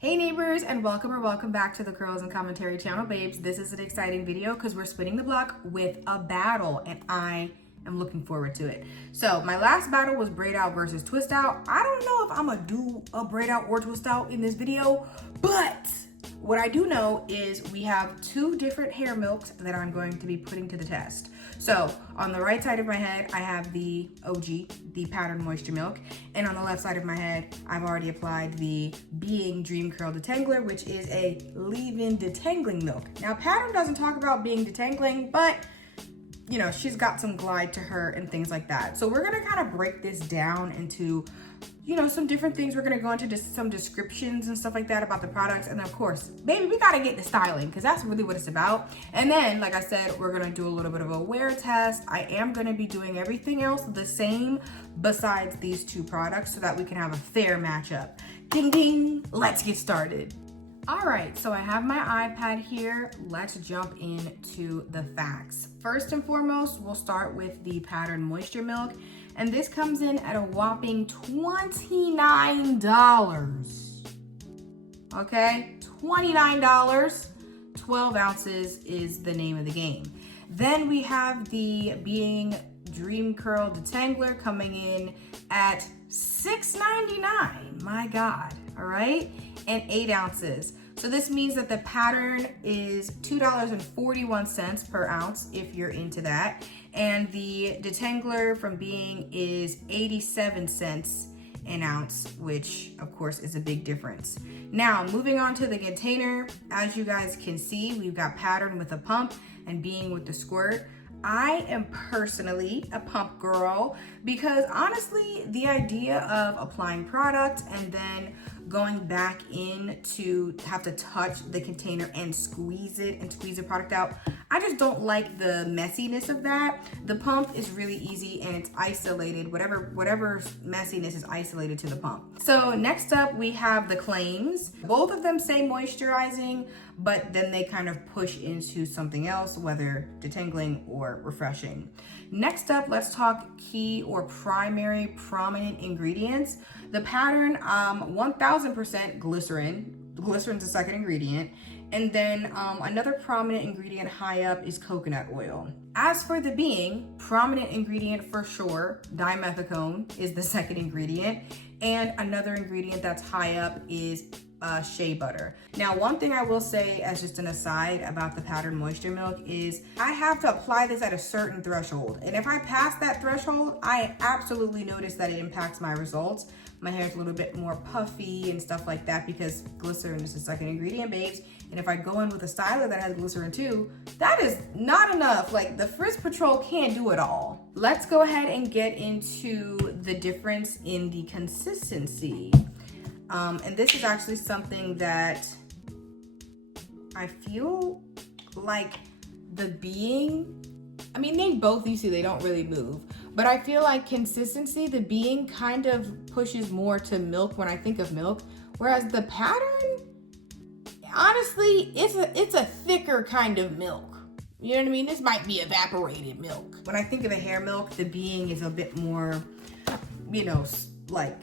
Hey neighbors, and welcome back to the Curls and Commentary channel, babes. This is an exciting video because we're spinning the block with a battle and I am looking forward to it. So my last battle was braid out versus twist out. I don't know if I'm gonna do a braid out or twist out in this video, but what I do know is we have two different hair milks that I'm going to be putting to the test. So on the right side of my head, I have the OG, the Pattern Moisture Milk. And on the left side of my head, I've already applied the Being Dream Curl Detangler, which is a leave-in detangling milk. Now Pattern doesn't talk about being detangling, but you know, she's got some glide to her and things like that. So we're gonna kind of break this down into, you know, some different things. We're gonna go into just some descriptions and stuff like that about the products. And of course, baby, we gotta get the styling because that's really what it's about. And then, like I said, we're gonna do a little bit of a wear test. I am gonna be doing everything else the same besides these two products so that we can have a fair matchup. Ding, ding, let's get started. All right, so I have my iPad here. Let's jump into the facts. First and foremost, we'll start with the Pattern Moisture Milk. And this comes in at a whopping $29. Okay, $29. 12 ounces is the name of the game. Then we have the Being Dream Curl Detangler coming in at $6.99. My God, all right? And 8 ounces. So this means that the pattern is $2.41 per ounce if you're into that. And the detangler from Being is 87 cents an ounce, which of course is a big difference. Now, moving on to the container, as you guys can see, we've got Pattern with a pump and Being with the squirt. I am personally a pump girl because honestly, the idea of applying product and then going back in to have to touch the container and squeeze it and squeeze the product out, I just don't like the messiness of that. The pump is really easy and it's isolated. Whatever messiness is isolated to the pump. So next up we have the claims. Both of them say moisturizing, but then they kind of push into something else, whether detangling or refreshing. Next up, let's talk key or primary prominent ingredients. The Pattern, 1000% glycerin. Glycerin's the second ingredient. And then another prominent ingredient high up is coconut oil. As for the Being, prominent ingredient for sure, dimethicone is the second ingredient. And another ingredient that's high up is shea butter. Now, one thing I will say as just an aside about the Pattern Moisture Milk is I have to apply this at a certain threshold. And if I pass that threshold, I absolutely notice that it impacts my results. My hair is a little bit more puffy and stuff like that because glycerin is the second ingredient, babes. And if I go in with a styler that has glycerin too, that is not enough. Like the Frizz Patrol can't do it all. Let's go ahead and get into the difference in the consistency. And this is actually something that I feel like the Being, I mean, they both, you see, they don't really move. But I feel like consistency, the Being kind of pushes more to milk when I think of milk. Whereas the Pattern, honestly, it's a thicker kind of milk. You know what I mean? This might be evaporated milk. When I think of a hair milk, the Being is a bit more, you know, like,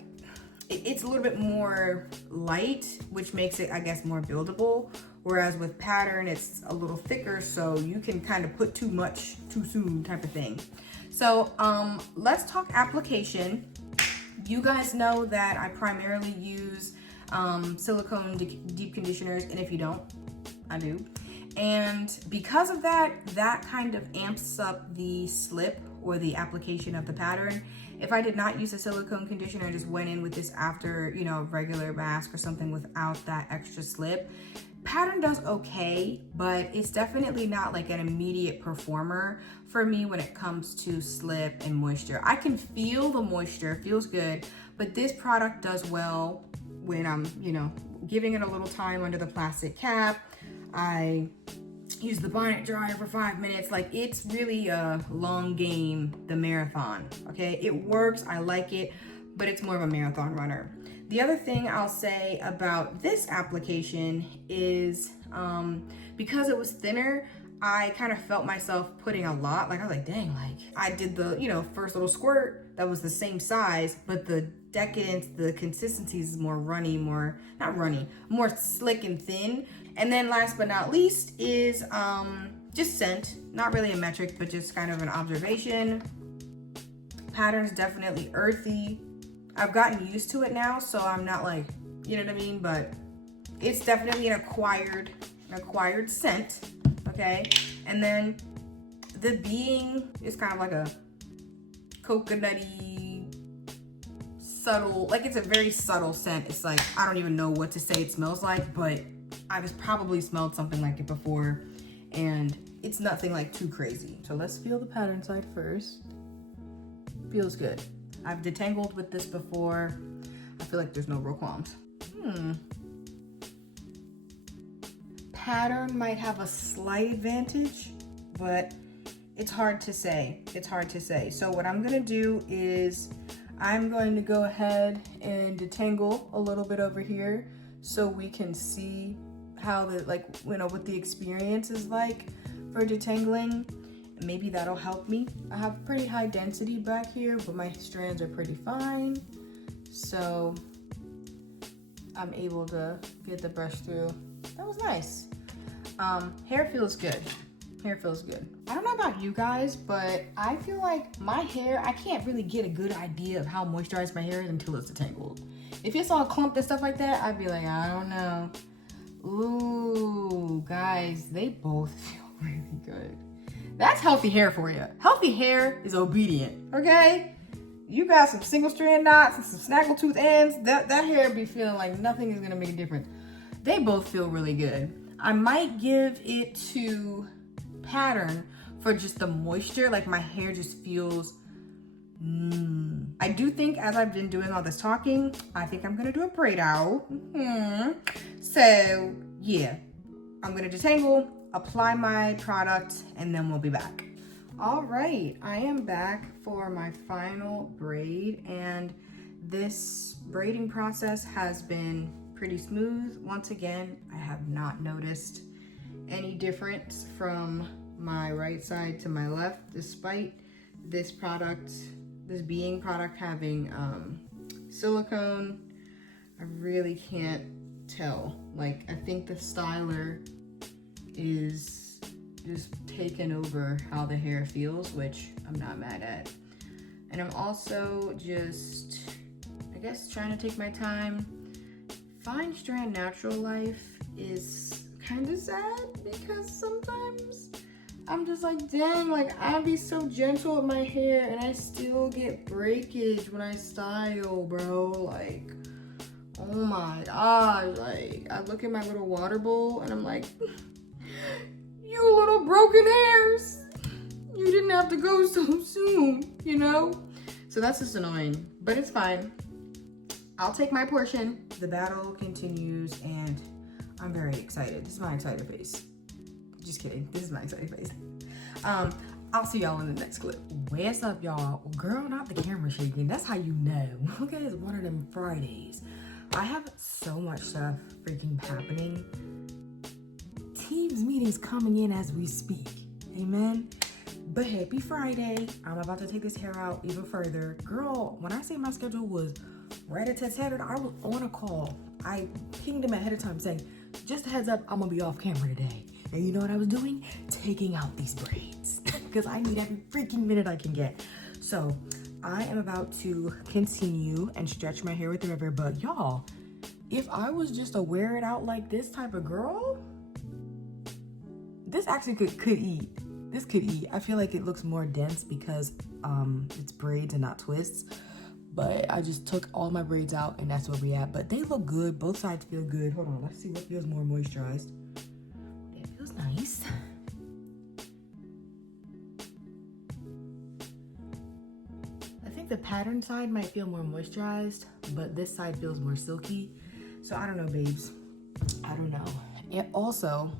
it's a little bit more light, which makes it, I guess, more buildable. Whereas with Pattern, it's a little thicker, so you can kind of put too much too soon type of thing. So let's talk application. You guys know that I primarily use silicone deep conditioners, and if you don't, I do. And because of that, that kind of amps up the slip or the application of the Pattern. If I did not use a silicone conditioner and just went in with this after, you know, a regular mask or something without that extra slip, Pattern does okay, but it's definitely not like an immediate performer for me when it comes to slip and moisture. I can feel the moisture, it feels good, but this product does well when I'm, you know, giving it a little time under the plastic cap. I use the bonnet dryer for 5 minutes. Like, it's really a long game, the marathon, okay? It works, I like it, but it's more of a marathon runner. The other thing I'll say about this application is because it was thinner, I kind of felt myself putting a lot, like I was like, dang, like I did the, you know, first little squirt that was the same size, but the decadence, the consistency is more runny, more, not runny, more slick and thin. And then last but not least is just scent, not really a metric, but just kind of an observation. Pattern's definitely earthy. I've gotten used to it now, so I'm not like, you know what I mean? But it's definitely an acquired scent, okay? And then the being is kind of like a coconutty, subtle, like it's a very subtle scent. It's like, I don't even know what to say it smells like, but I've probably smelled something like it before, and it's nothing like too crazy. So let's feel the pattern side first. Feels good. I've detangled with this before. I feel like there's no real qualms. Pattern might have a slight advantage, but it's hard to say. It's hard to say. So what I'm gonna do is I'm going to go ahead and detangle a little bit over here so we can see how the, like, you know, what the experience is like for detangling. Maybe that'll help me. I have pretty high density back here, but my strands are pretty fine. So I'm able to get the brush through. That was nice. Hair feels good. Hair feels good. I don't know about you guys, but I feel like my hair, I can't really get a good idea of how moisturized my hair is until it's detangled. If it's all clumped and stuff like that, I'd be like, I don't know. Ooh, guys, they both feel really good. That's healthy hair for you. Healthy hair is obedient, okay? You got some single strand knots and some snaggletooth ends, that hair be feeling like nothing is gonna make a difference. They both feel really good. I might give it to Pattern for just the moisture, like my hair just feels, I do think as I've been doing all this talking, I think I'm gonna do a braid out. So yeah, I'm gonna detangle, apply my product, and then we'll be back. All right, I am back for my final braid, and this braiding process has been pretty smooth. Once again, I have not noticed any difference from my right side to my left, despite this product, this being product having silicone. I really can't tell. Like, I think the styler is just taking over how the hair feels, which I'm not mad at. And I'm also just, I guess, trying to take my time. Fine Strand Natural Life is kind of sad because sometimes I'm just like, dang, like I'll be so gentle with my hair and I still get breakage when I style, bro. Like, oh my gosh, like I look at my little water bowl and I'm like, you little broken hairs, you didn't have to go so soon, you know? So that's just annoying, but it's fine. I'll take my portion. The battle continues and I'm very excited. This is my excited face. Just kidding, this is my excited face. I'll see y'all in the next clip. What's up, y'all? Girl, not the camera shaking. That's how you know. Okay, it's one of them Fridays. I have so much stuff freaking happening. Teams meetings coming in as we speak. Amen. But happy Friday. I'm about to take this hair out even further. Girl, when I say my schedule was rat-a-tat-tattered, I was on a call. I pinged him ahead of time saying, just a heads up, I'm gonna be off camera today. And you know what I was doing? Taking out these braids. Because I need every freaking minute I can get. So I am about to continue and stretch my hair with the river. But y'all, if I was just a wear it out like this type of girl, this actually could eat. This could eat. I feel like it looks more dense because it's braids and not twists. But I just took all my braids out and that's where we at. But they look good. Both sides feel good. Hold on, let's see what feels more moisturized. It feels nice. I think the pattern side might feel more moisturized, but this side feels more silky. So I don't know, babes. I don't know. And also,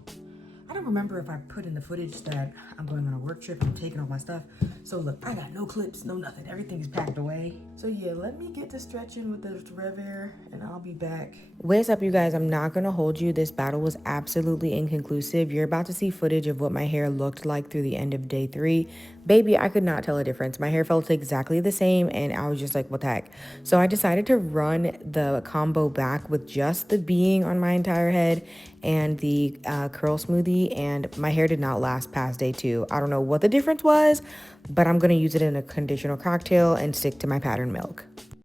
I don't remember if I put in the footage that I'm going on a work trip. I'm taking all my stuff. So look, I got no clips, no nothing. Everything is packed away. So yeah, let me get to stretching with this Rev Air and I'll be back. What's up, you guys? I'm not gonna hold you. This battle was absolutely inconclusive. You're about to see footage of what my hair looked like through the end of day 3. Baby, I could not tell a difference. My hair felt exactly the same and I was just like, what the heck? So I decided to run the combo back with just the being on my entire head and the curl smoothie, and my hair did not last past day 2. I don't know what the difference was, but I'm gonna use it in a conditional cocktail and stick to my pattern milk.